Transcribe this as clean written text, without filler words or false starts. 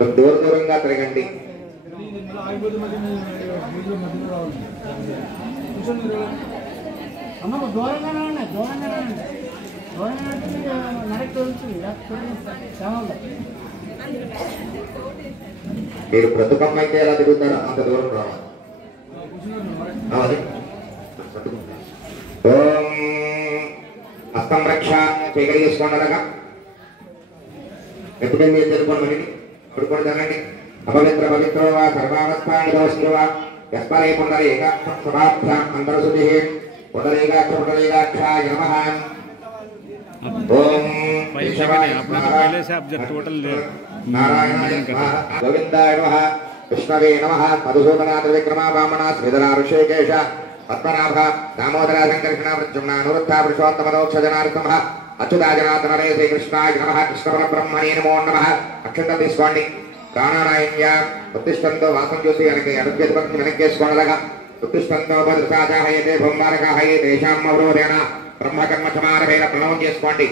దూర దూరంగా తిరగండి. మీరు బ్రతుకమ్మ అయితే ఎలా తిరుగుతారో అంత దూరం రావాలి. ఓం హస్తం రక్ష చీకటి చేసుకోండి. అలాగా ఎప్పుడైనా మీరు తెలుసుకోండి. పడుకోండి జరగండి. అపవిత్ర పవిత్రో వా సర్వావస్థాని దోషిలో వా యస్మరే పుండరీకాక్ష సభాభ్యాం అంతరశుద్ధి పుండరీకాక్ష పుండరీకాక్షాయ నమః. ఓం నారాయణాయ నమః గోవిందాయ నమః విష్ణవే నమః మధుసూదనాథ విక్రమ వామన శ్రీధర ఋషికేశ పద్మనాభ దామోదర సంకర్షణ ప్రద్యుమ్న అనురుద్ధ పురుషోత్తమదోక్షజనార్దమ అచ్యుతాజనాథ నరే శ్రీకృష్ణాయ నమః. కృష్ణ బ్రహ్మణే నమో నమః. అక్షంత తీసుకోండి. ప్రాణానాయన్య ఉత్తిష్టంతో వాసం చూసి వెనక్కి అనుగ్రహపక్షి వెనక్కేసుకోనలాగా ఉత్తిష్టంతో భద్రసాజాహయతే భూమారకాహయే దేశాం అవరోధేన బ్రహ్మకర్మ సమారభేణ ప్రణవం చేసుకోండి.